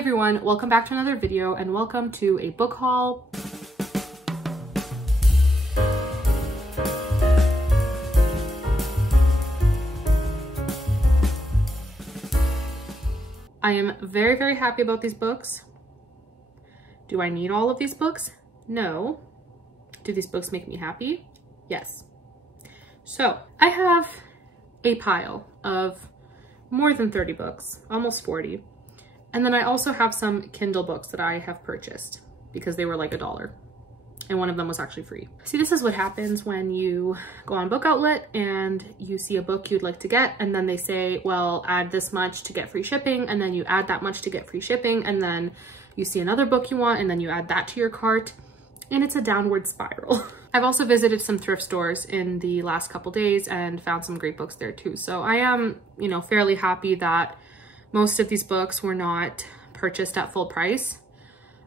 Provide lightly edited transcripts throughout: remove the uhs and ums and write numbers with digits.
everyone, welcome back to another video and welcome to a book haul. I am very, very happy about these books. Do I need all of these books? No. Do these books make me happy? Yes. So I have a pile of more than 30 books, almost 40. And then I also have some Kindle books that I have purchased because they were like $1 and one of them was actually free. See, this is what happens when you go on Book Outlet and you see a book you'd like to get and then they say, well, add this much to get free shipping, and then you add that much to get free shipping, and then you see another book you want and then you add that to your cart, and it's a downward spiral. I've also visited some thrift stores in the last couple days and found some great books there too. So I am, fairly happy that most of these books were not purchased at full price.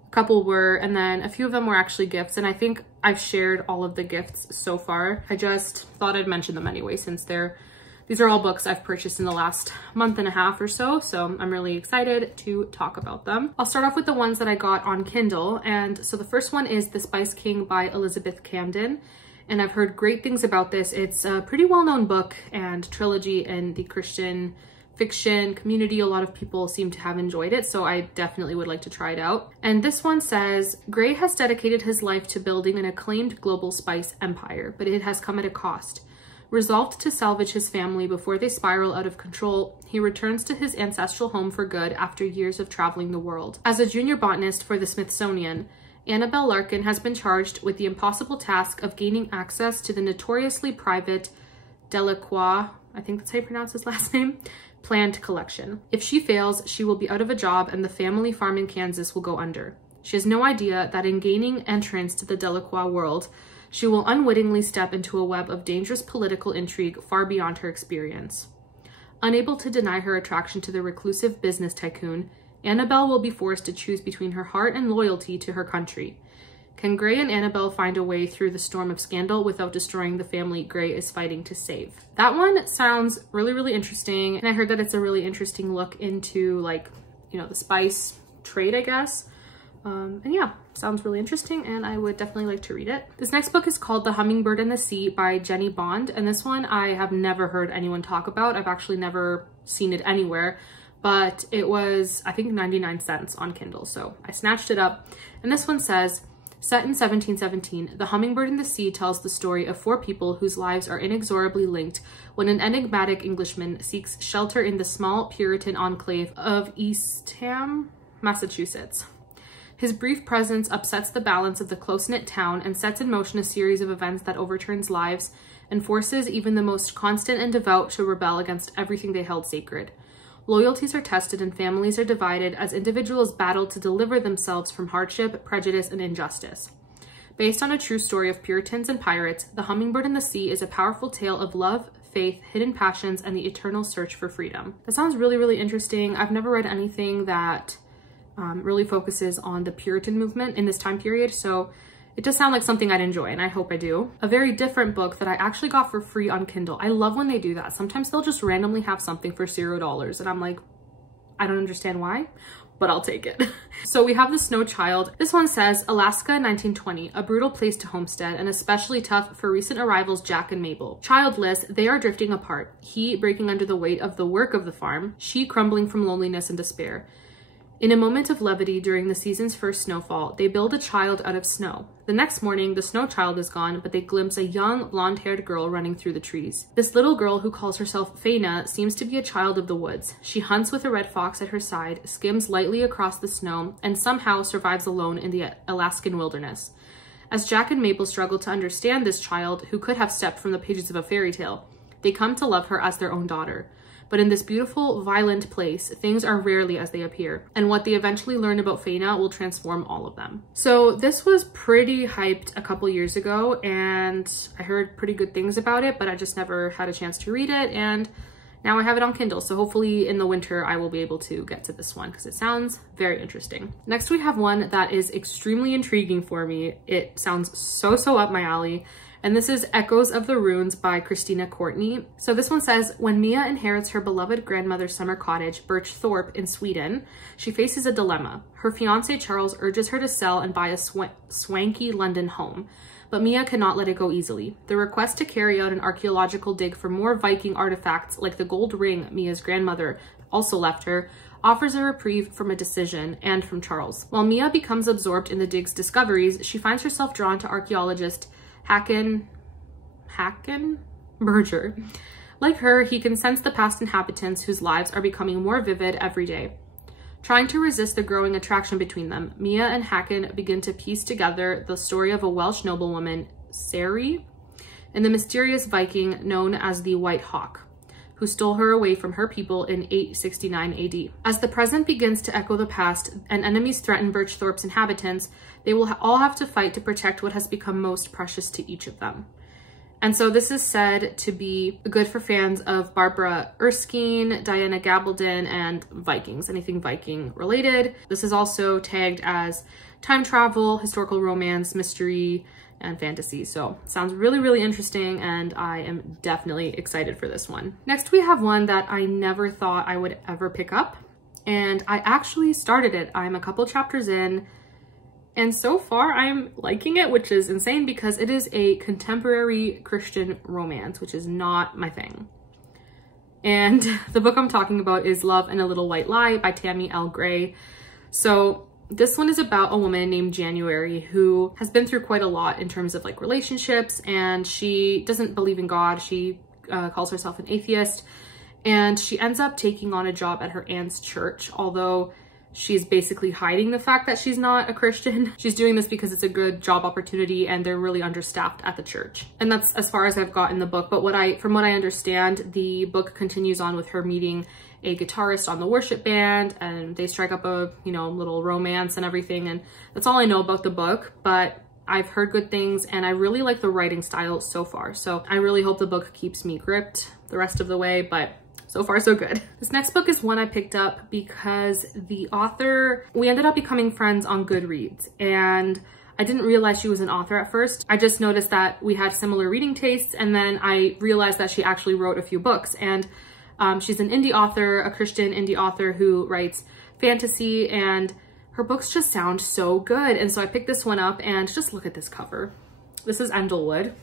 A couple were, and then a few of them were actually gifts, and I think I've shared all of the gifts so far. I just thought I'd mention them anyway, since these are all books I've purchased in the last month and a half or so, so I'm really excited to talk about them. I'll start off with the ones that I got on Kindle, and so the first one is The Spice King by Elizabeth Camden, and I've heard great things about this. It's a pretty well-known book and trilogy in the Christian fiction community. A lot of people seem to have enjoyed it, so I definitely would like to try it out. And this one says, Gray has dedicated his life to building an acclaimed global spice empire, but it has come at a cost. Resolved to salvage his family before they spiral out of control, he returns to his ancestral home for good after years of traveling the world. As a junior botanist for the Smithsonian, Annabelle Larkin has been charged with the impossible task of gaining access to the notoriously private Delacroix, I think that's how you pronounce his last name, plant collection. If she fails, she will be out of a job and the family farm in Kansas will go under. She has no idea that in gaining entrance to the Delacroix world, she will unwittingly step into a web of dangerous political intrigue far beyond her experience. Unable to deny her attraction to the reclusive business tycoon, Annabelle will be forced to choose between her heart and loyalty to her country. Can Gray and Annabelle find a way through the storm of scandal without destroying the family Gray is fighting to save? That one sounds really, really interesting. And I heard that it's a really interesting look into the spice trade, I guess. And yeah, sounds really interesting and I would definitely like to read it. This next book is called The Hummingbird and the Sea by Jenny Bond. And this one I have never heard anyone talk about. I've actually never seen it anywhere, but it was, I think, 99 cents on Kindle. So I snatched it up. And this one says, set in 1717, The Hummingbird and the Sea tells the story of 4 people whose lives are inexorably linked when an enigmatic Englishman seeks shelter in the small Puritan enclave of Eastham, Massachusetts. His brief presence upsets the balance of the close-knit town and sets in motion a series of events that overturns lives and forces even the most constant and devout to rebel against everything they held sacred. Loyalties are tested and families are divided as individuals battle to deliver themselves from hardship, prejudice, and injustice. Based on a true story of Puritans and pirates, The Hummingbird and the Sea is a powerful tale of love, faith, hidden passions, and the eternal search for freedom. That sounds really, really interesting. I've never read anything that really focuses on the Puritan movement in this time period, so it does sound like something I'd enjoy, and I hope I do. A very different book that I actually got for free on Kindle. I love when they do that. Sometimes they'll just randomly have something for $0, and I'm like, I don't understand why, but I'll take it. So we have The Snow Child. This one says, Alaska, 1920, a brutal place to homestead and especially tough for recent arrivals Jack and Mabel. Childless, they are drifting apart, he breaking under the weight of the work of the farm, she crumbling from loneliness and despair. In a moment of levity during the season's first snowfall, they build a child out of snow. The next morning, the snow child is gone, but they glimpse a young, blonde-haired girl running through the trees. This little girl, who calls herself Faina, seems to be a child of the woods. She hunts with a red fox at her side, skims lightly across the snow, and somehow survives alone in the Alaskan wilderness. As Jack and Mabel struggle to understand this child, who could have stepped from the pages of a fairy tale, they come to love her as their own daughter. But in this beautiful, violent place, things are rarely as they appear, and what they eventually learn about Faina will transform all of them. So this was pretty hyped a couple years ago, and I heard pretty good things about it, but I just never had a chance to read it, and now I have it on Kindle, so hopefully in the winter I will be able to get to this one because it sounds very interesting. Next we have one that is extremely intriguing for me. It sounds so up my alley, And this is Echoes of the Runes by Christina Courtney. So this one says, when Mia inherits her beloved grandmother's summer cottage, Birchthorpe in Sweden, she faces a dilemma. Her fiancé Charles urges her to sell and buy a swanky London home, but Mia cannot let it go easily. The request to carry out an archaeological dig for more Viking artifacts like the gold ring Mia's grandmother also left her offers a reprieve from a decision and from Charles. While Mia becomes absorbed in the dig's discoveries, she finds herself drawn to archaeologist Håkan Berger. Like her, he can sense the past inhabitants whose lives are becoming more vivid every day. Trying to resist the growing attraction between them, Mia and Håkan begin to piece together the story of a Welsh noblewoman, Sari, and the mysterious Viking known as the White Hawk, who stole her away from her people in 869 AD. As the present begins to echo the past and enemies threaten Birchthorpe's inhabitants, they will all have to fight to protect what has become most precious to each of them. And so this is said to be good for fans of Barbara Erskine, Diana Gabaldon, and Vikings, anything Viking related. This is also tagged as time travel, historical romance, mystery, and fantasy. So sounds really, really interesting, and I am definitely excited for this one. Next, we have one that I never thought I would ever pick up, and I actually started it. I'm a couple chapters in, and so far I'm liking it, which is insane because it is a contemporary Christian romance, which is not my thing. And the book I'm talking about is Love and a Little White Lie by Tammy L. Gray. So this one is about a woman named January who has been through quite a lot in terms of like relationships, and she doesn't believe in God. She calls herself an atheist, and she ends up taking on a job at her aunt's church, although she's basically hiding the fact that she's not a Christian. She's doing this because it's a good job opportunity and they're really understaffed at the church. And that's as far as I've got in the book. But from what I understand, the book continues on with her meeting a guitarist on the worship band, and they strike up a, little romance and everything. And that's all I know about the book, but I've heard good things and I really like the writing style so far. So I really hope the book keeps me gripped the rest of the way, but so far, so good. This next book is one I picked up because the author, we ended up becoming friends on Goodreads, and I didn't realize she was an author at first. I just noticed that we had similar reading tastes, and then I realized that she actually wrote a few books, and she's an indie author, a Christian indie author who writes fantasy, and her books just sound so good. And so I picked this one up, and just look at this cover. This is Enderly.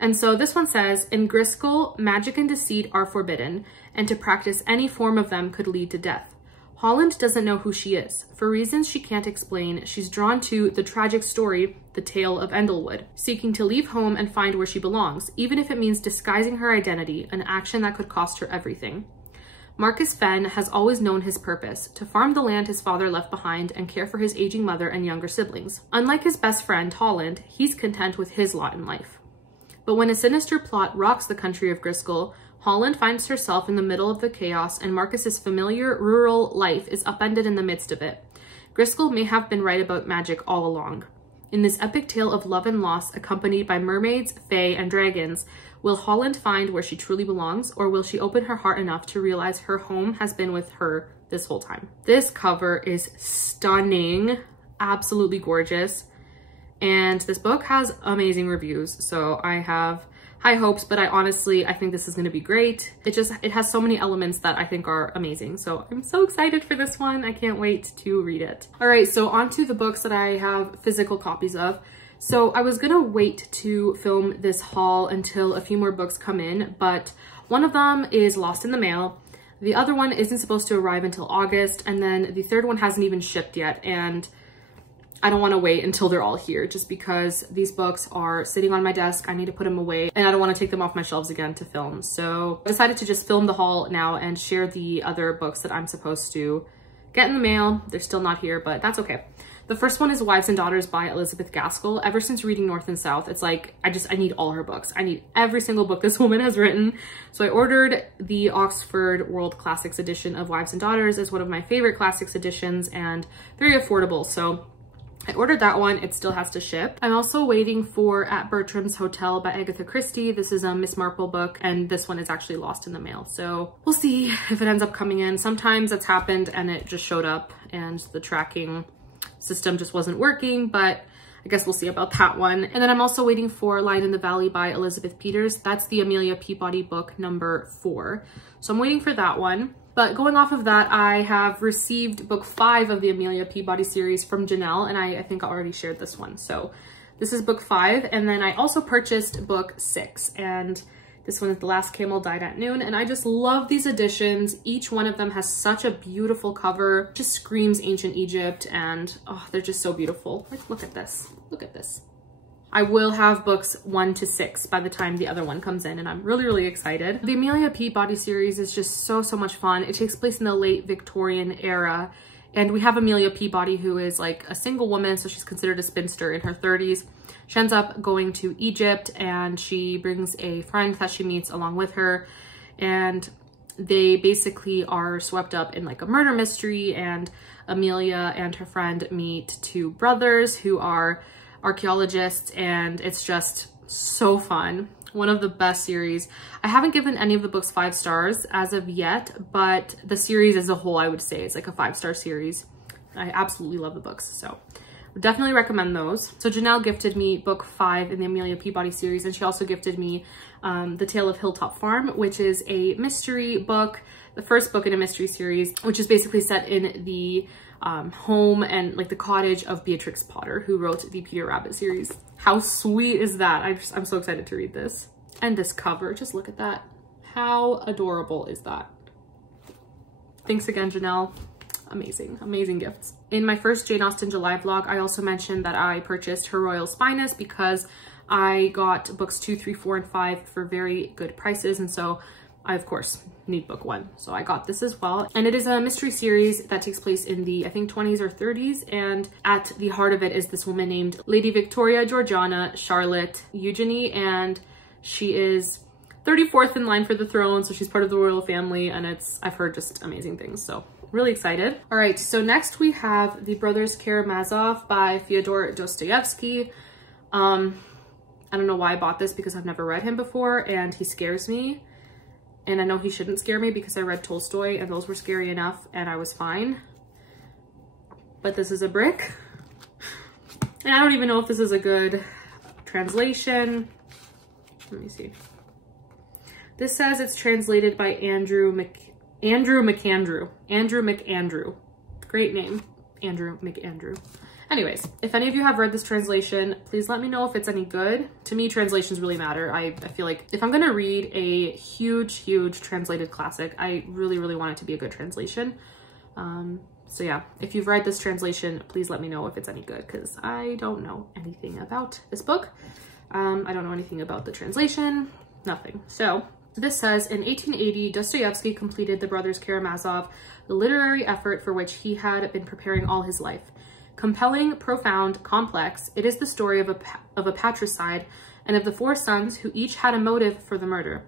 And so this one says, in Griskel, magic and deceit are forbidden, and to practice any form of them could lead to death. Holland doesn't know who she is. For reasons she can't explain, she's drawn to the tragic story, The Tale of Enderly, seeking to leave home and find where she belongs, even if it means disguising her identity, an action that could cost her everything. Marcus Fenn has always known his purpose, to farm the land his father left behind and care for his aging mother and younger siblings. Unlike his best friend, Holland, he's content with his lot in life. But when a sinister plot rocks the country of Griskel, Holland finds herself in the middle of the chaos, and Marcus's familiar rural life is upended in the midst of it. Griskel may have been right about magic all along. In this epic tale of love and loss, accompanied by mermaids, fae, and dragons, will Holland find where she truly belongs, or will she open her heart enough to realize her home has been with her this whole time? This cover is stunning, absolutely gorgeous. And this book has amazing reviews, so I have high hopes, but I think this is going to be great. It has so many elements that I think are amazing, so I'm so excited for this one. I can't wait to read it. All right, so on to the books that I have physical copies of. So I was gonna wait to film this haul until a few more books come in, but one of them is lost in the mail. The other one isn't supposed to arrive until August, and then the third one hasn't even shipped yet, and I don't want to wait until they're all here just because these books are sitting on my desk. I need to put them away and I don't want to take them off my shelves again to film. So I decided to just film the haul now and share the other books that I'm supposed to get in the mail. They're still not here, but that's okay. The first one is Wives and Daughters by Elizabeth Gaskell. Ever since reading North and South, it's like, I need all her books. I need every single book this woman has written. So I ordered the Oxford World Classics edition of Wives and Daughters. It's one of my favorite classics editions and very affordable. So I ordered that one. It still has to ship. I'm also waiting for At Bertram's Hotel by Agatha Christie. This is a Miss Marple book, and this one is actually lost in the mail. So we'll see if it ends up coming in. Sometimes it's happened and it just showed up and the tracking system just wasn't working, but I guess we'll see about that one. And then I'm also waiting for Lion in the Valley by Elizabeth Peters. That's the Amelia Peabody book number 4. So I'm waiting for that one. But going off of that, I have received book 5 of the Amelia Peabody series from Janelle, and I think I already shared this one. So this is book 5, and then I also purchased book 6, and this one is The Last Camel Died at Noon, and I just love these editions. Each one of them has such a beautiful cover, just screams ancient Egypt, and oh, they're just so beautiful. Like, look at this, look at this. I will have books 1 to 6 by the time the other one comes in, and I'm really, really excited. The Amelia Peabody series is just so much fun. It takes place in the late Victorian era, and we have Amelia Peabody, who is like a single woman, so she's considered a spinster in her 30s. She ends up going to Egypt, and she brings a friend that she meets along with her, and they basically are swept up in like a murder mystery, and Amelia and her friend meet 2 brothers who are archaeologists, and it's just so fun. One of the best series. I haven't given any of the books 5 stars as of yet, but the series as a whole, I would say it's like a 5-star series. I absolutely love the books, so would definitely recommend those. So Janelle gifted me book 5 in the Amelia Peabody series, and she also gifted me The Tale of Hilltop Farm, which is a mystery book, the first book in a mystery series, which is basically set in the home and like the cottage of Beatrix Potter, who wrote the Peter Rabbit series. How sweet is that? I'm so excited to read this. And this cover, just look at that. How adorable is that? Thanks again, Janelle. Amazing, amazing gifts. In my first Jane Austen July vlog, I also mentioned that I purchased Her Royal Spiness because I got books 2, 3, 4, and 5 for very good prices, and so I, of course, need book 1. So I got this as well. And it is a mystery series that takes place in the, I think, 20s or 30s. And at the heart of it is this woman named Lady Victoria Georgiana Charlotte Eugenie. And she is 34th in line for the throne. So she's part of the royal family. And I've heard just amazing things. So really excited. All right, so next we have The Brothers Karamazov by Fyodor Dostoevsky. I don't know why I bought this because I've never read him before and he scares me. And I know he shouldn't scare me because I read Tolstoy and those were scary enough and I was fine. But this is a brick. And I don't even know if this is a good translation. Let me see. This says it's translated by Andrew McAndrew. Great name, Andrew McAndrew. Anyways, if any of you have read this translation, please let me know if it's any good. To me, translations really matter. I feel like if I'm gonna read a huge translated classic, I really want it to be a good translation. So yeah, if you've read this translation, please let me know if it's any good because I don't know anything about this book. I don't know anything about the translation, nothing. So this says, in 1880, Dostoevsky completed The Brothers Karamazov, the literary effort for which he had been preparing all his life. Compelling, profound, complex, it is the story of a patricide and of the 4 sons who each had a motive for the murder.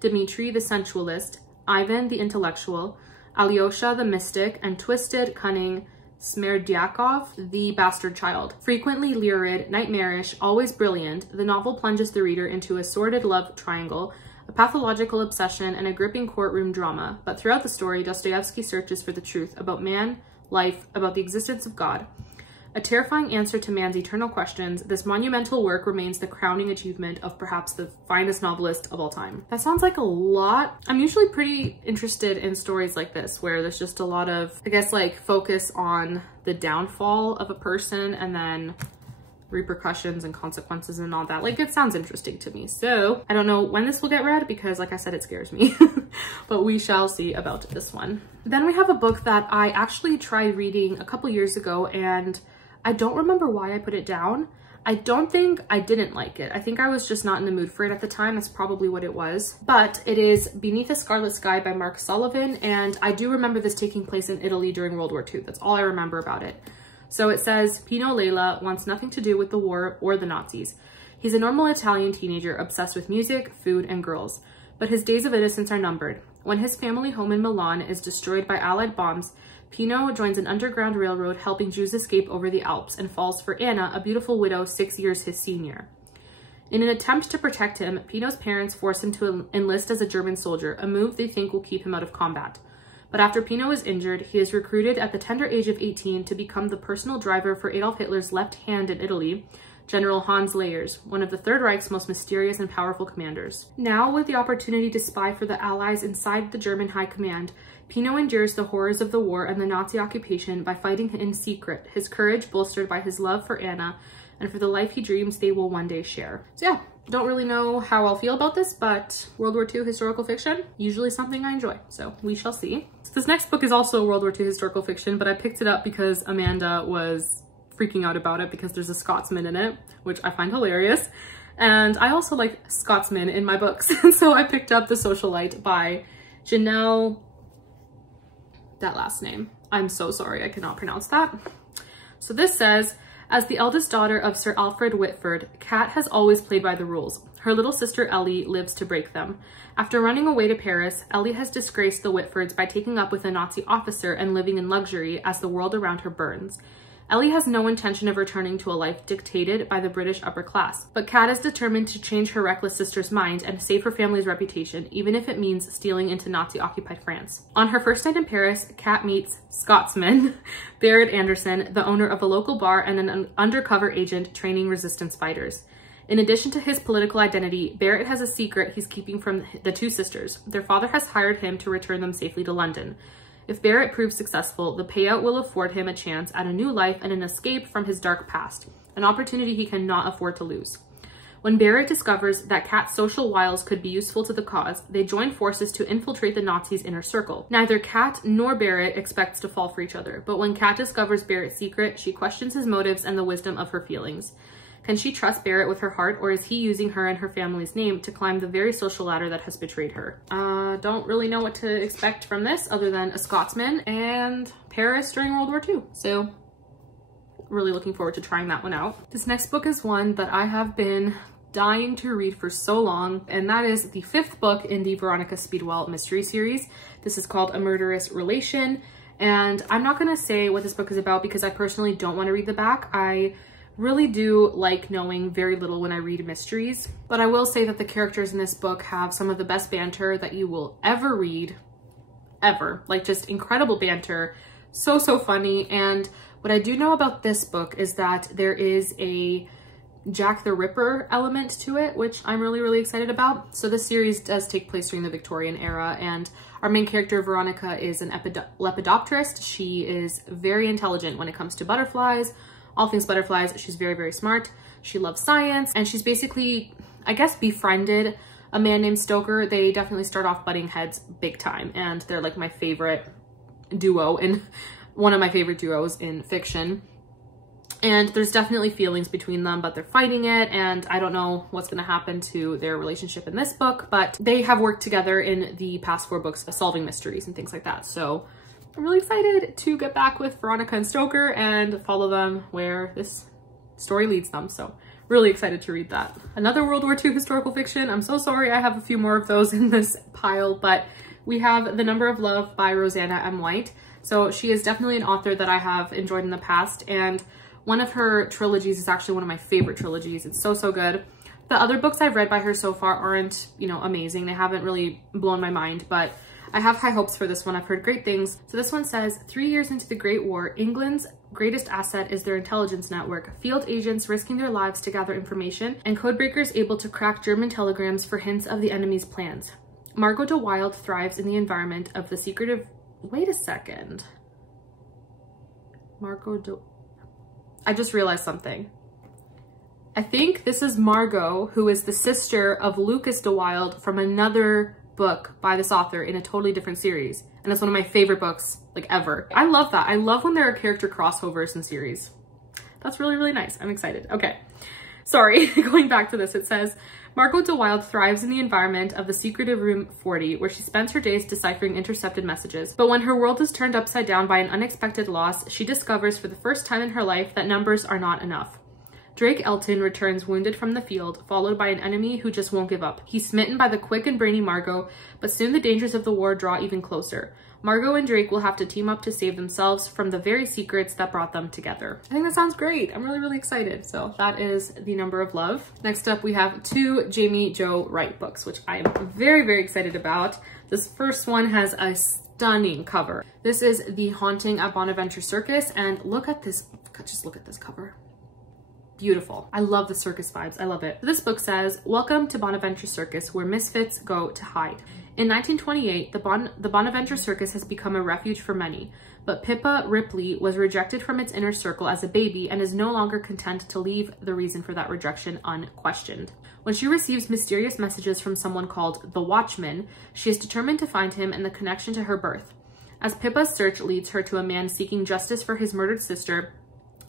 Dmitri, the sensualist, Ivan, the intellectual, Alyosha, the mystic, and twisted, cunning Smerdyakov, the bastard child. Frequently lurid, nightmarish, always brilliant, the novel plunges the reader into a sordid love triangle, a pathological obsession, and a gripping courtroom drama. But throughout the story, Dostoevsky searches for the truth about man, life, about the existence of God. A terrifying answer to man's eternal questions, this monumental work remains the crowning achievement of perhaps the finest novelist of all time. That sounds like a lot. I'm usually pretty interested in stories like this, where there's just a lot of, I guess, like focus on the downfall of a person and then repercussions and consequences and all that. Like, it sounds interesting to me. So I don't know when this will get read because, like I said, it scares me, but we shall see about this one. Then we have a book that I actually tried reading a couple years ago and I don't remember why I put it down. I don't think I didn't like it. I think I was just not in the mood for it at the time. That's probably what it was. But it is Beneath a Scarlet Sky by Mark Sullivan. And I do remember this taking place in Italy during World War II. That's all I remember about it. So it says, Pino Lela wants nothing to do with the war or the Nazis. He's a normal Italian teenager obsessed with music, food, and girls. But his days of innocence are numbered. When his family home in Milan is destroyed by Allied bombs, Pino joins an underground railroad helping Jews escape over the Alps and falls for Anna, a beautiful widow 6 years his senior. In an attempt to protect him, Pino's parents force him to enlist as a German soldier, a move they think will keep him out of combat. But after Pino is injured, he is recruited at the tender age of 18 to become the personal driver for Adolf Hitler's left hand in Italy, General Hans Leyers, one of the Third Reich's most mysterious and powerful commanders. Now, with the opportunity to spy for the Allies inside the German High Command, Pino endures the horrors of the war and the Nazi occupation by fighting in secret, his courage bolstered by his love for Anna and for the life he dreams they will one day share. So yeah, don't really know how I'll feel about this, but World War II historical fiction, usually something I enjoy, so we shall see. So this next book is also World War II historical fiction, but I picked it up because Amanda was freaking out about it because there's a Scotsman in it, which I find hilarious. And I also like Scotsmen in my books. So I picked up The Socialite by Janelle, that last name. I'm so sorry, I cannot pronounce that. So this says, as the eldest daughter of Sir Alfred Whitford, Kat has always played by the rules. Her little sister Ellie lives to break them. After running away to Paris, Ellie has disgraced the Whitfords by taking up with a Nazi officer and living in luxury as the world around her burns. Ellie has no intention of returning to a life dictated by the British upper class, but Kat is determined to change her reckless sister's mind and save her family's reputation, even if it means stealing into Nazi-occupied France. On her first night in Paris, Kat meets Scotsman Barrett Anderson, the owner of a local bar and an undercover agent training resistance fighters. In addition to his political identity, Barrett has a secret he's keeping from the two sisters. Their father has hired him to return them safely to London. If Barrett proves successful, the payout will afford him a chance at a new life and an escape from his dark past, an opportunity he cannot afford to lose. When Barrett discovers that Kat's social wiles could be useful to the cause, they join forces to infiltrate the Nazis' inner circle. Neither Kat nor Barrett expects to fall for each other, but when Kat discovers Barrett's secret, she questions his motives and the wisdom of her feelings. Can she trust Barrett with her heart, or is he using her and her family's name to climb the very social ladder that has betrayed her? Don't really know what to expect from this other than a Scotsman and Paris during World War II. So really looking forward to trying that one out. This next book is one that I have been dying to read for so long, and that is the 5th book in the Veronica Speedwell mystery series. This is called A Murderous Relation, and I'm not gonna say what this book is about because I personally don't want to read the back. I really do like knowing very little when I read mysteries, but I will say that the characters in this book have some of the best banter that you will ever read, ever. Like, just incredible banter, so funny. And what I do know about this book is that there is a Jack the Ripper element to it, which I'm really excited about. So this series does take place during the Victorian era, and our main character, Veronica, is an lepidopterist. She is very intelligent when it comes to butterflies, all things butterflies. She's very smart. She loves science, and she's basically, I guess, befriended a man named Stoker. They definitely start off butting heads big time, and they're like my favorite duo, and one of my favorite duos in fiction. And there's definitely feelings between them, but they're fighting it, and I don't know what's gonna happen to their relationship in this book, but they have worked together in the past 4 books solving mysteries and things like that. So I'm really excited to get back with Veronica and Stoker and follow them where this story leads them. So really excited to read that. Another World War II historical fiction. I'm so sorry I have a few more of those in this pile, but we have The Number of Love by Rosanna M. White. So she is definitely an author that I have enjoyed in the past, and one of her trilogies is actually one of my favorite trilogies. It's so good. The other books I've read by her so far aren't, you know, amazing. They haven't really blown my mind, but I have high hopes for this one. I've heard great things. So this one says, 3 years into the Great War, England's greatest asset is their intelligence network. Field agents risking their lives to gather information, and codebreakers able to crack German telegrams for hints of the enemy's plans. Margot de Wilde thrives in the environment of the secretive... Wait a second. I just realized something. I think this is Margot, who is the sister of Lucas de Wilde from another book by this author in a totally different series, and it's one of my favorite books like ever. I love that. I love when there are character crossovers in series. That's really nice. I'm excited. Okay, sorry. Going back to this, it says Margot de Wilde thrives in the environment of the secretive room 40, where she spends her days deciphering intercepted messages. But when her world is turned upside down by an unexpected loss, she discovers for the first time in her life that numbers are not enough. Drake Elton returns wounded from the field, followed by an enemy who just won't give up. He's smitten by the quick and brainy Margot, but soon the dangers of the war draw even closer. Margot and Drake will have to team up to save themselves from the very secrets that brought them together. I think that sounds great. I'm really, really excited. So that is The Number of Love. Next up, we have 2 Jamie Jo Wright books, which I am very, very excited about. This first one has a stunning cover. This is The Haunting at Bonaventure Circus, and look at this, just look at this cover. Beautiful. I love the circus vibes. I love it. This book says, "Welcome to Bonaventure Circus, where misfits go to hide." In 1928, the Bonaventure Circus has become a refuge for many, but Pippa Ripley was rejected from its inner circle as a baby and is no longer content to leave the reason for that rejection unquestioned. When she receives mysterious messages from someone called the Watchman, she is determined to find him and the connection to her birth. As Pippa's search leads her to a man seeking justice for his murdered sister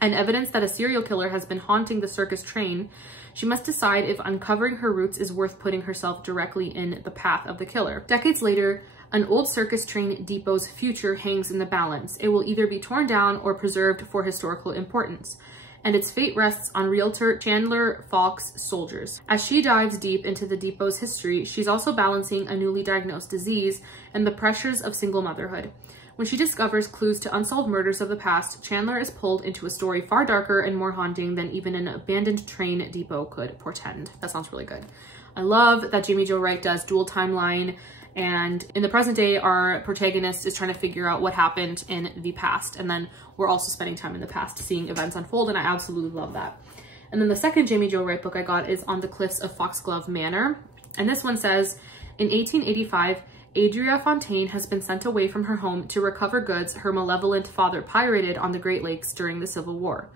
and evidence that a serial killer has been haunting the circus train, she must decide if uncovering her roots is worth putting herself directly in the path of the killer. Decades later, an old circus train depot's future hangs in the balance. It will either be torn down or preserved for historical importance, and its fate rests on realtor Chandler Falk's soldiers. As she dives deep into the depot's history, she's also balancing a newly diagnosed disease and the pressures of single motherhood. When she discovers clues to unsolved murders of the past, Chandler is pulled into a story far darker and more haunting than even an abandoned train depot could portend. That sounds really good. I love that Jamie Jo Wright does dual timeline, and in the present day, our protagonist is trying to figure out what happened in the past, and then we're also spending time in the past seeing events unfold, and I absolutely love that. And then the second Jamie Jo Wright book I got is On the Cliffs of Foxglove Manor, and this one says, in 1885, Adria Fontaine has been sent away from her home to recover goods her malevolent father pirated on the Great Lakes during the Civil War.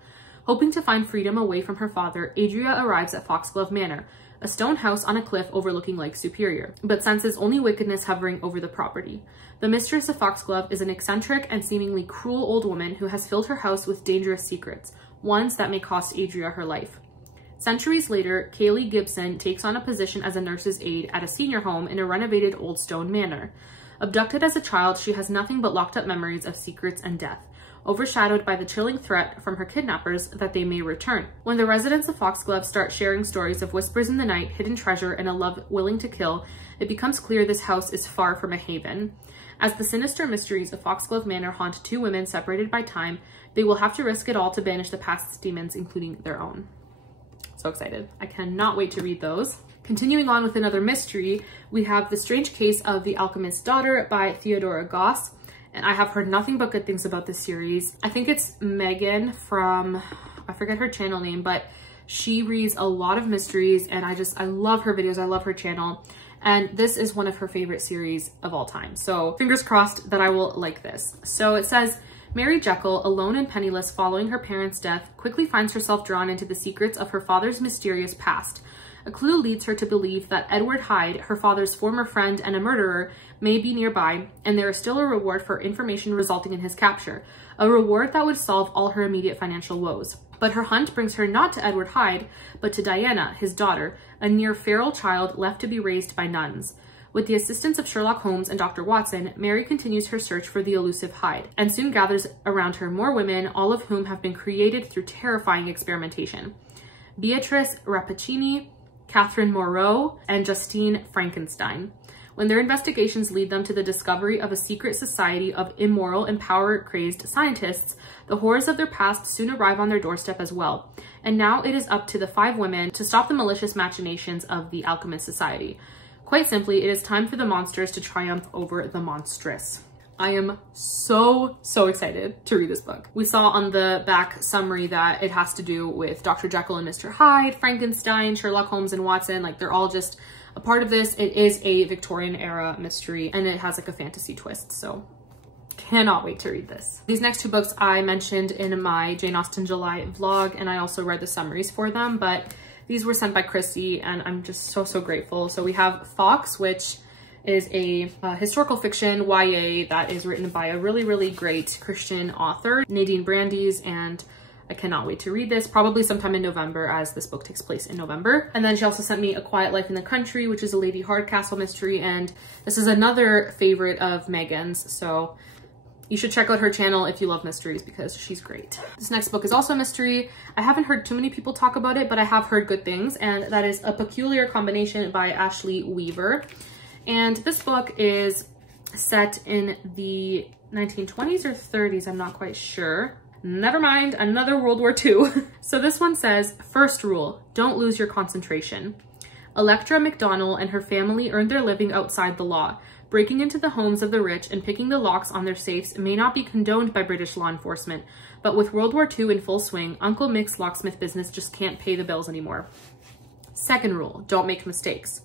Hoping to find freedom away from her father, Adria arrives at Foxglove Manor, a stone house on a cliff overlooking Lake Superior, but senses only wickedness hovering over the property. The mistress of Foxglove is an eccentric and seemingly cruel old woman who has filled her house with dangerous secrets, ones that may cost Adria her life. Centuries later, Kaylee Gibson takes on a position as a nurse's aide at a senior home in a renovated old stone manor. Abducted as a child, she has nothing but locked up memories of secrets and death, overshadowed by the chilling threat from her kidnappers that they may return. When the residents of Foxglove start sharing stories of whispers in the night, hidden treasure, and a love willing to kill, it becomes clear this house is far from a haven. As the sinister mysteries of Foxglove Manor haunt 2 women separated by time, they will have to risk it all to banish the past's demons, including their own. So excited. I cannot wait to read those. Continuing on with another mystery, we have The Strange Case of the Alchemist's Daughter by Theodora Goss. And I have heard nothing but good things about this series. I think it's Megan from, I forget her channel name, but she reads a lot of mysteries and I love her videos. I love her channel. And this is one of her favorite series of all time. So fingers crossed that I will like this. So it says, Mary Jekyll, alone and penniless following her parents' death, quickly finds herself drawn into the secrets of her father's mysterious past. A clue leads her to believe that Edward Hyde, her father's former friend and a murderer, may be nearby, and there is still a reward for information resulting in his capture, a reward that would solve all her immediate financial woes. But her hunt brings her not to Edward Hyde, but to Diana, his daughter, a near feral child left to be raised by nuns. With the assistance of Sherlock Holmes and Dr. Watson, Mary continues her search for the elusive Hyde, and soon gathers around her more women, all of whom have been created through terrifying experimentation. Beatrice Rappaccini, Catherine Moreau, and Justine Frankenstein. When their investigations lead them to the discovery of a secret society of immoral and power-crazed scientists, the horrors of their past soon arrive on their doorstep as well. And now it is up to the 5 women to stop the malicious machinations of the Alchemist Society. Quite simply, it is time for the monsters to triumph over the monstrous. I am so excited to read this book. We saw on the back summary that it has to do with Dr. Jekyll and Mr. Hyde, Frankenstein, Sherlock Holmes and Watson. Like, they're all just a part of this. It is a Victorian era mystery and it has like a fantasy twist. So cannot wait to read this. These next 2 books I mentioned in my Jane Austen July vlog, and I also read the summaries for them, but these were sent by Christy and I'm just so grateful. So we have Fox, which is a historical fiction YA that is written by a really great Christian author, Nadine Brandeis, and I cannot wait to read this, probably sometime in November, as this book takes place in November. And then she also sent me A Quiet Life in the Country, which is a Lady Hardcastle mystery, and this is another favorite of Megan's, so you should check out her channel if you love mysteries because she's great. This next book is also a mystery. I haven't heard too many people talk about it, but I have heard good things, and that is A Peculiar Combination by Ashley Weaver. And this book is set in the 1920s or 30s, I'm not quite sure. Never mind, another World War II. So this one says, first rule, don't lose your concentration. Electra McDonnell and her family earned their living outside the law. Breaking into the homes of the rich and picking the locks on their safes may not be condoned by British law enforcement, but with World War II in full swing, Uncle Mick's locksmith business just can't pay the bills anymore. Second rule, don't make mistakes.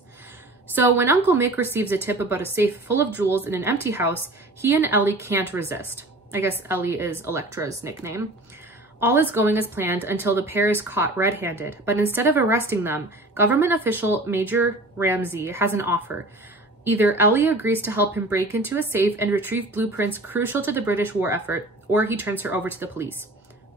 So when Uncle Mick receives a tip about a safe full of jewels in an empty house, he and Ellie can't resist. I guess Ellie is Electra's nickname. All is going as planned until the pair is caught red-handed, but instead of arresting them, government official Major Ramsey has an offer. Either Ellie agrees to help him break into a safe and retrieve blueprints crucial to the British war effort, or he turns her over to the police.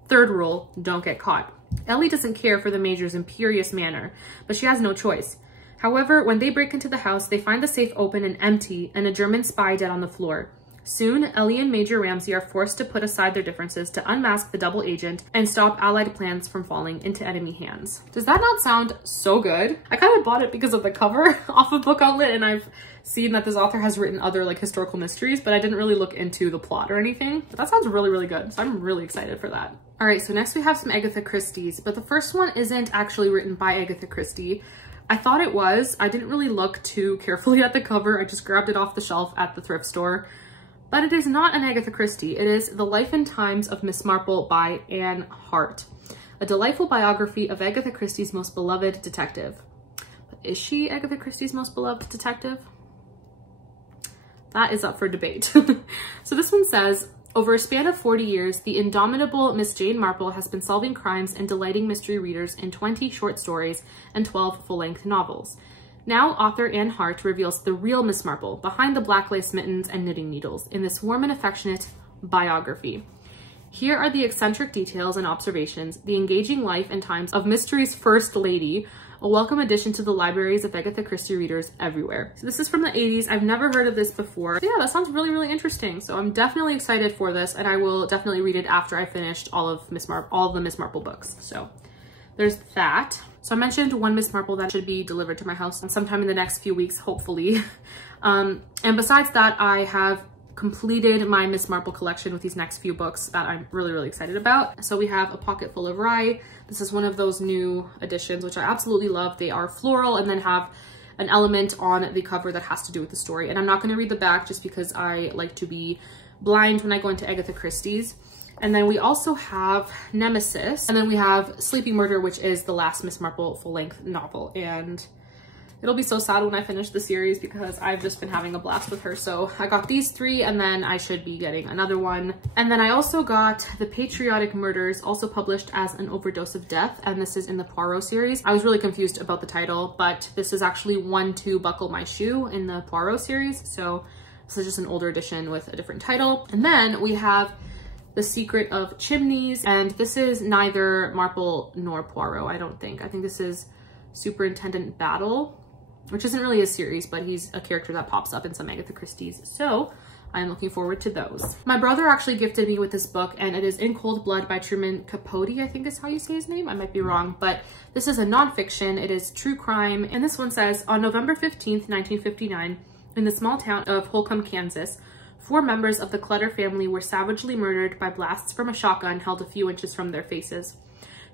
Third rule, don't get caught. Ellie doesn't care for the Major's imperious manner, but she has no choice. However, when they break into the house, they find the safe open and empty, and a German spy dead on the floor. Soon, Ellie and Major Ramsey are forced to put aside their differences to unmask the double agent and stop Allied plans from falling into enemy hands. Does that not sound so good? I kind of bought it because of the cover off of Book Outlet, and I've seen that this author has written other like historical mysteries, but I didn't really look into the plot or anything. But that sounds really, really good. So I'm really excited for that. All right, so next we have some Agatha Christie's, but the first one isn't actually written by Agatha Christie. I thought it was. I didn't really look too carefully at the cover. I just grabbed it off the shelf at the thrift store. But it is not an Agatha Christie. It is The Life and Times of Miss Marple by Anne Hart, a delightful biography of Agatha Christie's most beloved detective. But is she Agatha Christie's most beloved detective? That is up for debate. So this one says, over a span of 40 years, the indomitable Miss Jane Marple has been solving crimes and delighting mystery readers in 20 short stories and 12 full-length novels. Now, author Anne Hart reveals the real Miss Marple behind the black lace mittens and knitting needles in this warm and affectionate biography. Here are the eccentric details and observations, the engaging life and times of Mystery's First Lady, a welcome addition to the libraries of Agatha Christie readers everywhere. So this is from the 80s. I've never heard of this before. So yeah, that sounds really, really interesting. So I'm definitely excited for this, and I will definitely read it after I finished all of the Miss Marple books. So there's that. So I mentioned one Miss Marple that should be delivered to my house sometime in the next few weeks, hopefully. And besides that, I have completed my Miss Marple collection with these next few books that I'm really, really excited about. So we have A Pocket Full of Rye. This is one of those new editions, which I absolutely love. They are floral and then have an element on the cover that has to do with the story. And I'm not going to read the back just because I like to be blind when I go into Agatha Christie's. And then we also have Nemesis, and then we have Sleeping Murder, which is the last Miss Marple full-length novel. And it'll be so sad when I finish the series because I've just been having a blast with her. So I got these three, and then I should be getting another one. And then I also got The Patriotic Murders, also published as An Overdose of Death, and this is in the Poirot series. I was really confused about the title, but this is actually 1-2 Buckle My Shoe in the Poirot series. So this is just an older edition with a different title. And then we have The Secret of Chimneys, and this is neither Marple nor Poirot, I don't think. I think this is Superintendent Battle, which isn't really a series, but he's a character that pops up in some Agatha Christie's. So I'm looking forward to those. My brother actually gifted me with this book, and it is In Cold Blood by Truman Capote, I think is how you say his name. I might be wrong, but this is a nonfiction. It is true crime. And this one says, on November 15th, 1959, in the small town of Holcomb, Kansas, 4 members of the Clutter family were savagely murdered by blasts from a shotgun held a few inches from their faces.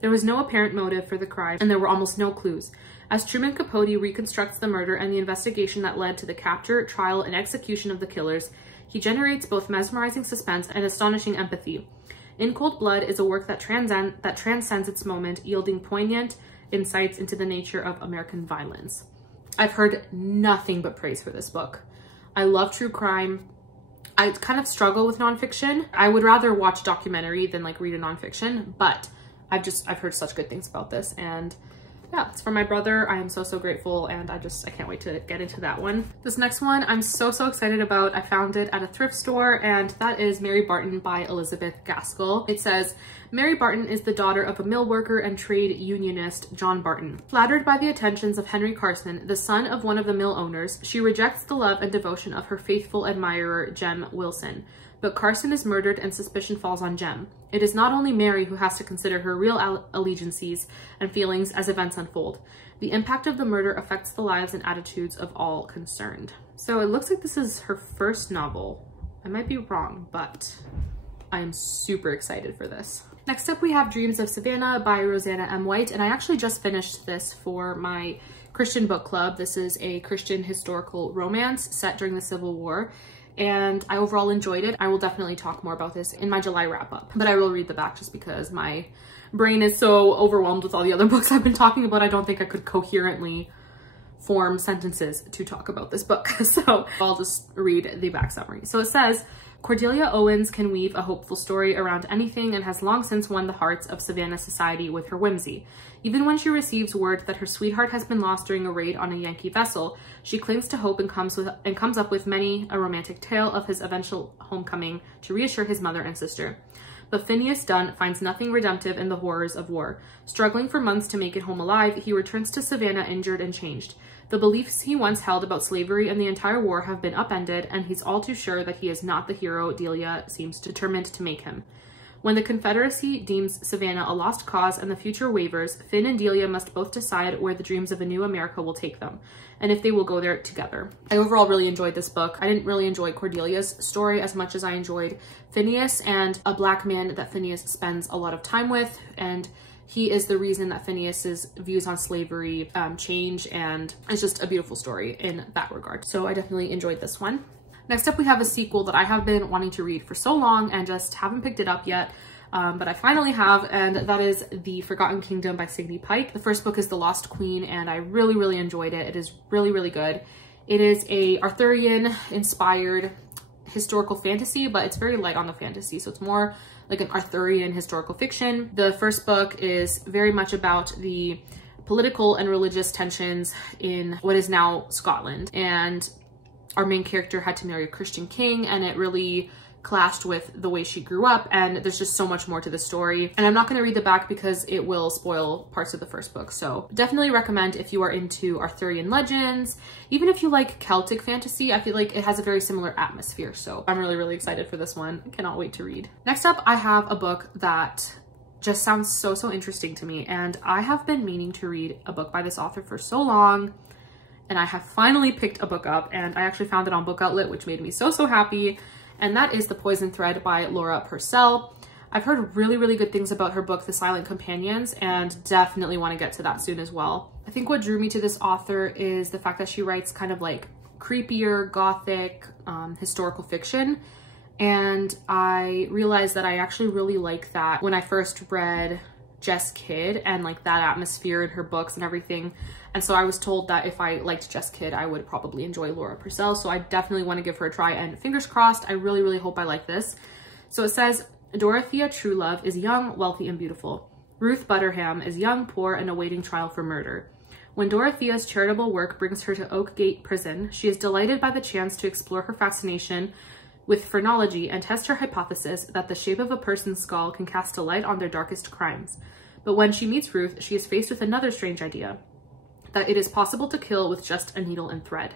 There was no apparent motive for the crime, and there were almost no clues. As Truman Capote reconstructs the murder and the investigation that led to the capture, trial, and execution of the killers, he generates both mesmerizing suspense and astonishing empathy. In Cold Blood is a work that transcends its moment, yielding poignant insights into the nature of American violence. I've heard nothing but praise for this book. I love true crime. I kind of struggle with nonfiction. I would rather watch documentary than like read a nonfiction, but I've heard such good things about this, and yeah, it's from my brother. I am so, so grateful, and I can't wait to get into that one. This next one I'm so, so excited about. I found it at a thrift store, and that is Mary Barton by Elizabeth Gaskell. It says, Mary Barton is the daughter of a mill worker and trade unionist, John Barton. Flattered by the attentions of Henry Carson, the son of one of the mill owners, she rejects the love and devotion of her faithful admirer, Jem Wilson. But Carson is murdered and suspicion falls on Jem. It is not only Mary who has to consider her real allegiances and feelings as events unfold. The impact of the murder affects the lives and attitudes of all concerned. So it looks like this is her first novel. I might be wrong, but I am super excited for this. Next up, we have Dreams of Savannah by Rosanna M. White, and I actually just finished this for my Christian book club. This is a Christian historical romance set during the Civil War, and I overall enjoyed it. I will definitely talk more about this in my July wrap-up, but I will read the back just because my brain is so overwhelmed with all the other books I've been talking about. I don't think I could coherently form sentences to talk about this book. So I'll just read the back summary. So it says, Cordelia Owens can weave a hopeful story around anything and has long since won the hearts of Savannah society with her whimsy. Even when she receives word that her sweetheart has been lost during a raid on a Yankee vessel, she clings to hope and comes up with many a romantic tale of his eventual homecoming to reassure his mother and sister. But Phineas Dunn finds nothing redemptive in the horrors of war. Struggling for months to make it home alive, he returns to Savannah injured and changed. The beliefs he once held about slavery and the entire war have been upended, and he's all too sure that he is not the hero Delia seems determined to make him. When the Confederacy deems Savannah a lost cause and the future wavers, Finn and Delia must both decide where the dreams of a new America will take them, and if they will go there together. I overall really enjoyed this book. I didn't really enjoy Cordelia's story as much as I enjoyed Phineas and a black man that Phineas spends a lot of time with, and he is the reason that Phineas's views on slavery change, and it's just a beautiful story in that regard. So I definitely enjoyed this one. Next up, we have a sequel that I have been wanting to read for so long and just haven't picked it up yet, but I finally have, and that is The Forgotten Kingdom by Signe Pike. The first book is The Lost Queen, and I really, really enjoyed it. It is really, really good. It is a Arthurian-inspired historical fantasy, but it's very light on the fantasy, so it's more like an Arthurian historical fiction. The first book is very much about the political and religious tensions in what is now Scotland, and our main character had to marry a Christian king, and it really clashed with the way she grew up, and there's just so much more to the story. And I'm not going to read the back because it will spoil parts of the first book, so definitely recommend if you are into Arthurian legends. Even if you like Celtic fantasy, I feel like it has a very similar atmosphere, so I'm really, really excited for this one. I cannot wait to read. Next up, I have a book that just sounds so interesting to me, and I have been meaning to read a book by this author for so long, and I have finally picked a book up, and I actually found it on Book Outlet, which made me so happy. And that is The Poison Thread by Laura Purcell. I've heard really, really good things about her book, The Silent Companions, and definitely want to get to that soon as well. I think what drew me to this author is the fact that she writes kind of like creepier, gothic, historical fiction. And I realized that I actually really like that when I first read Jess Kidd and like that atmosphere in her books and everything. And so I was told that if I liked Jess Kidd, I would probably enjoy Laura Purcell. So I definitely want to give her a try, and fingers crossed, I really, really hope I like this. So it says, Dorothea Truelove is young, wealthy, and beautiful. Ruth Butterham is young, poor, and awaiting trial for murder. When Dorothea's charitable work brings her to Oakgate Prison, she is delighted by the chance to explore her fascination with phrenology and test her hypothesis that the shape of a person's skull can cast a light on their darkest crimes. But when she meets Ruth, she is faced with another strange idea, that it is possible to kill with just a needle and thread.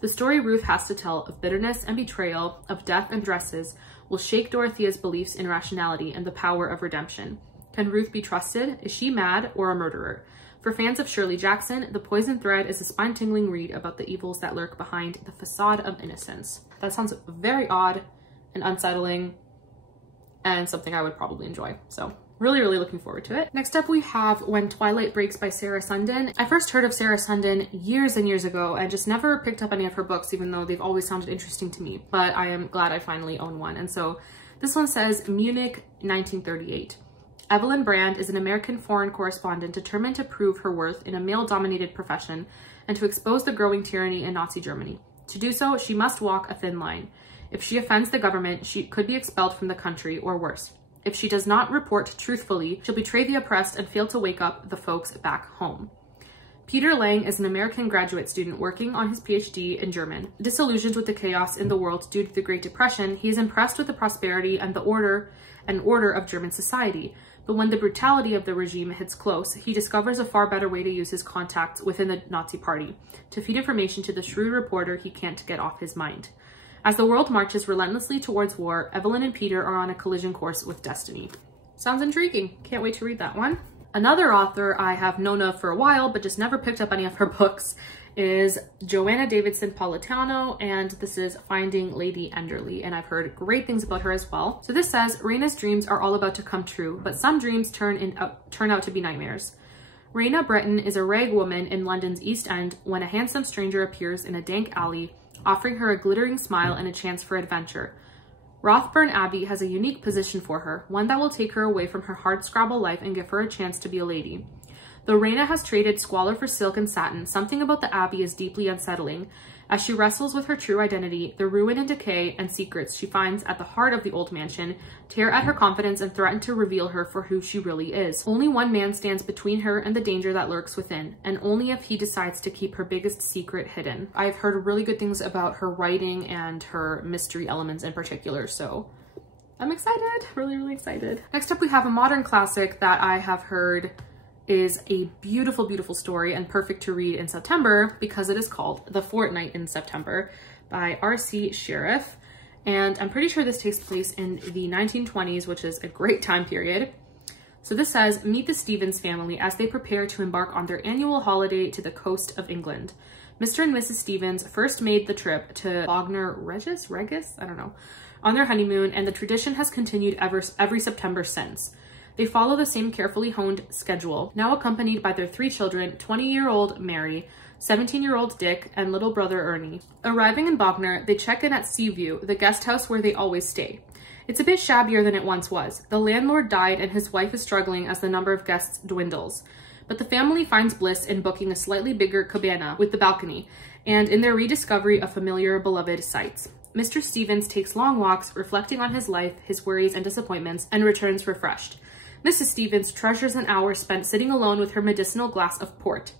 The story Ruth has to tell of bitterness and betrayal, of death and dresses, will shake Dorothea's beliefs in rationality and the power of redemption. Can Ruth be trusted? Is she mad or a murderer? For fans of Shirley Jackson, The Poison Thread is a spine-tingling read about the evils that lurk behind the facade of innocence. That sounds very odd and unsettling, and something I would probably enjoy. So really, really looking forward to it. Next up, we have When Twilight Breaks by Sarah Sundin. I first heard of Sarah Sundin years and years ago and just never picked up any of her books, even though they've always sounded interesting to me. But I am glad I finally own one. And so this one says, Munich, 1938. Evelyn Brand is an American foreign correspondent determined to prove her worth in a male-dominated profession and to expose the growing tyranny in Nazi Germany. To do so, she must walk a thin line. If she offends the government, she could be expelled from the country, or worse. If she does not report truthfully, she'll betray the oppressed and fail to wake up the folks back home. Peter Lang is an American graduate student working on his PhD in German. Disillusioned with the chaos in the world due to the Great Depression, he is impressed with the prosperity and the order of German society. But when the brutality of the regime hits close, he discovers a far better way to use his contacts within the Nazi Party to feed information to the shrewd reporter he can't get off his mind. As the world marches relentlessly towards war, Evelyn and Peter are on a collision course with destiny. Sounds intriguing. Can't wait to read that one. Another author I have known of for a while, but just never picked up any of her books, is Joanna Davidson Politano, and this is Finding Lady Enderly, and I've heard great things about her as well. So this says, Raina's dreams are all about to come true, but some dreams turn out to be nightmares. Raina Breton is a rag woman in London's East End when a handsome stranger appears in a dank alley, offering her a glittering smile and a chance for adventure. Rothburn Abbey has a unique position for her, one that will take her away from her hardscrabble life and give her a chance to be a lady. Though Raina has traded squalor for silk and satin, something about the Abbey is deeply unsettling. As she wrestles with her true identity, the ruin and decay and secrets she finds at the heart of the old mansion tear at her confidence and threaten to reveal her for who she really is. Only one man stands between her and the danger that lurks within, and only if he decides to keep her biggest secret hidden. I've heard really good things about her writing and her mystery elements in particular, so I'm excited, really, really excited. Next up, we have a modern classic that I have heard is a beautiful, beautiful story and perfect to read in September because it is called The Fortnight in September by R.C. Sheriff. And I'm pretty sure this takes place in the 1920s, which is a great time period. So this says, meet the Stevens family as they prepare to embark on their annual holiday to the coast of England. Mr. and Mrs. Stevens first made the trip to Bognor Regis? I don't know, on their honeymoon, and the tradition has continued every September since. They follow the same carefully honed schedule, now accompanied by their 3 children, 20-year-old Mary, 17-year-old Dick, and little brother Ernie. Arriving in Bognor, they check in at Seaview, the guest house where they always stay. It's a bit shabbier than it once was. The landlord died and his wife is struggling as the number of guests dwindles. But the family finds bliss in booking a slightly bigger cabana with the balcony, and in their rediscovery of familiar, beloved sights. Mr. Stevens takes long walks, reflecting on his life, his worries and disappointments, and returns refreshed. Mrs. Stevens treasures an hour spent sitting alone with her medicinal glass of port.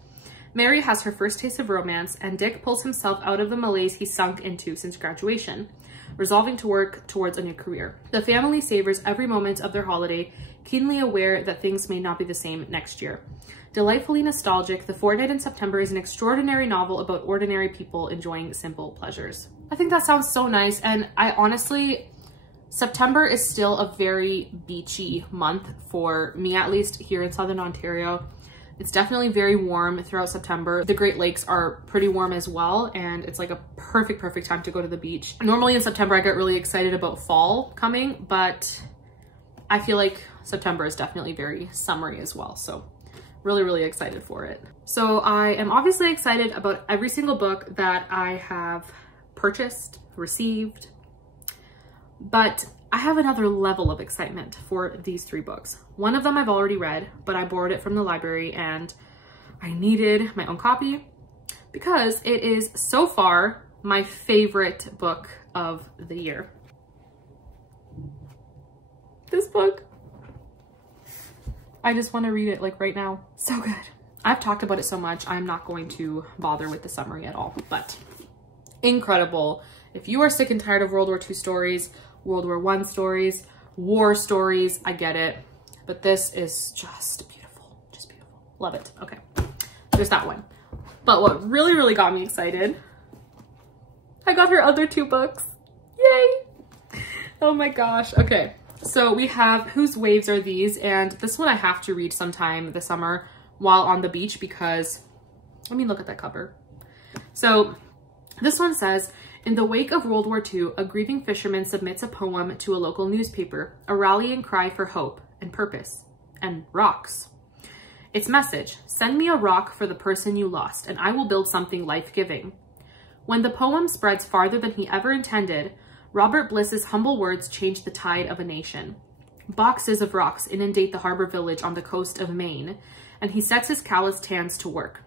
Mary has her first taste of romance, and Dick pulls himself out of the malaise he's sunk into since graduation, resolving to work towards a new career. The family savors every moment of their holiday, keenly aware that things may not be the same next year. Delightfully nostalgic, The Fortnight in September is an extraordinary novel about ordinary people enjoying simple pleasures. I think that sounds so nice, and I honestly, September is still a very beachy month for me, at least here in Southern Ontario. It's definitely very warm throughout September. The Great Lakes are pretty warm as well, and it's like a perfect time to go to the beach. Normally in September, I get really excited about fall coming, but I feel like September is definitely very summery as well. So really excited for it. So I am obviously excited about every single book that I have purchased, received, but I have another level of excitement for these 3 books. One of them I've already read, but I borrowed it from the library and I needed my own copy because it is so far my favorite book of the year. This book. I just want to read it like right now. So good. I've talked about it so much, I'm not going to bother with the summary at all, but incredible. If you are sick and tired of World War II stories, World War I stories, war stories, I get it. But this is just beautiful, Love it. Okay, there's that one. But what really got me excited, I got her other 2 books. Yay! Oh my gosh. Okay, so we have Whose Waves Are These? And this one I have to read sometime this summer while on the beach because, I mean, look at that cover. So this one says, in the wake of World War II, a grieving fisherman submits a poem to a local newspaper, a rallying cry for hope and purpose and rocks. Its message, send me a rock for the person you lost, and I will build something life-giving. When the poem spreads farther than he ever intended, Robert Bliss's humble words change the tide of a nation. Boxes of rocks inundate the harbor village on the coast of Maine, and he sets his calloused hands to work.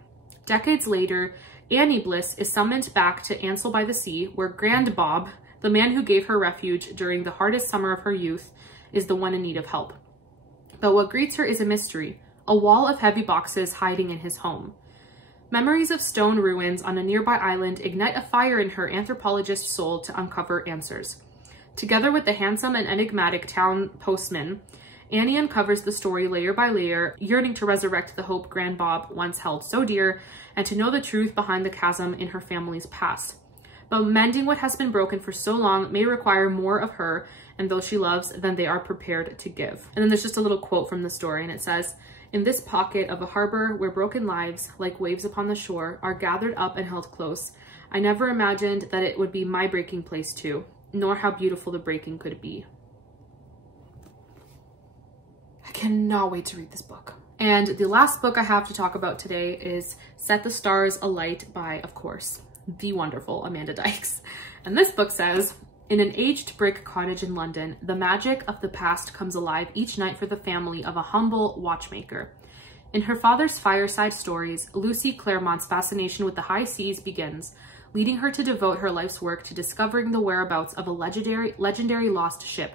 Decades later, Annie Bliss is summoned back to Ansel by the Sea, where Grand Bob, the man who gave her refuge during the hardest summer of her youth, is the one in need of help. But what greets her is a mystery, a wall of heavy boxes hiding in his home. Memories of stone ruins on a nearby island ignite a fire in her anthropologist soul to uncover answers. Together with the handsome and enigmatic town postman, Annie uncovers the story layer by layer, yearning to resurrect the hope Grand Bob once held so dear and to know the truth behind the chasm in her family's past. But mending what has been broken for so long may require more of her and those she loves than they are prepared to give. And then there's just a little quote from the story, and it says, In this pocket of a harbor where broken lives, like waves upon the shore, are gathered up and held close, I never imagined that it would be my breaking place too, nor how beautiful the breaking could be. I cannot wait to read this book. And the last book I have to talk about today is Set the Stars Alight by, of course, the wonderful Amanda Dykes. And this book says, in an aged brick cottage in London, the magic of the past comes alive each night for the family of a humble watchmaker. In her father's fireside stories, Lucy Claremont's fascination with the high seas begins, leading her to devote her life's work to discovering the whereabouts of a legendary lost ship.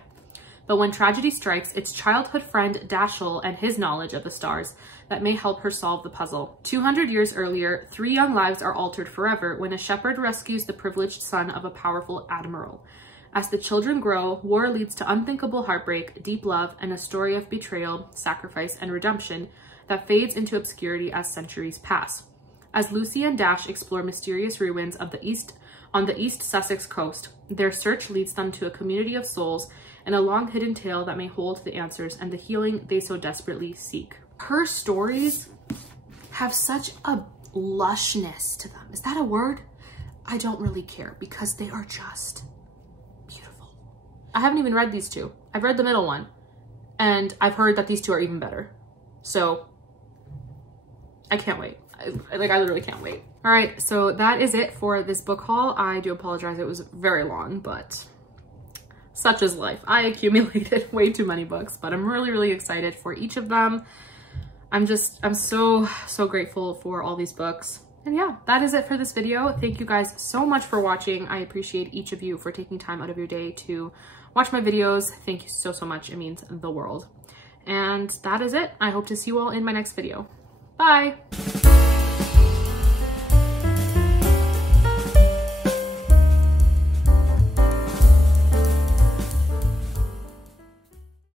But when tragedy strikes, it's childhood friend Dashiell and his knowledge of the stars that may help her solve the puzzle. 200 years earlier, 3 young lives are altered forever when a shepherd rescues the privileged son of a powerful admiral. As the children grow, war leads to unthinkable heartbreak, deep love, and a story of betrayal, sacrifice, and redemption that fades into obscurity as centuries pass. As Lucy and Dash explore mysterious ruins of on the East Sussex coast, their search leads them to a community of souls and a long hidden tale that may hold the answers and the healing they so desperately seek. Her stories have such a lushness to them. Is that a word? I don't really care because they are just beautiful. I haven't even read these two. I've read the middle one and I've heard that these two are even better. So I can't wait. I literally can't wait. All right, so that is it for this book haul. I do apologize, it was very long, but such is life. I accumulated way too many books, but I'm really, really excited for each of them. I'm so grateful for all these books. And yeah, that is it for this video. Thank you guys so much for watching. I appreciate each of you for taking time out of your day to watch my videos. Thank you so much. It means the world. And that is it. I hope to see you all in my next video. Bye.